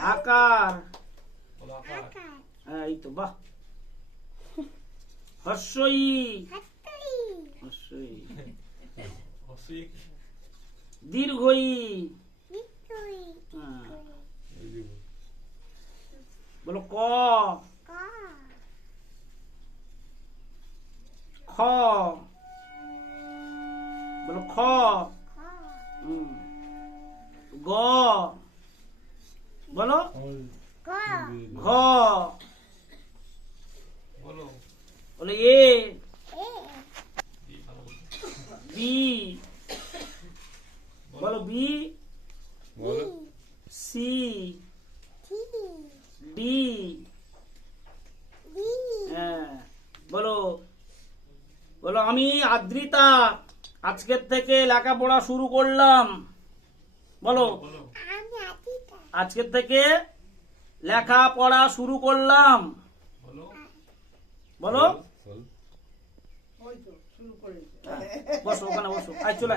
আকার। হ্যাঁ, এই তো বাহ। হর্ষই। হর্ষই। হস্যই দীর্ঘই। বলো ক। ক। খ। বলো খ। ঘ। বলো। বলো এ। বি। বলো বি। বলো। সি। ডি। হ্যাঁ বলো। বলো আমি আদ্রিতা। আজকের থেকে লেখাপড়া শুরু করলাম। বলো। আজকের থেকে লেখা পড়া শুরু করলাম। বলো। হ্যাঁ, বসো ওখানে বসো। আয় চলে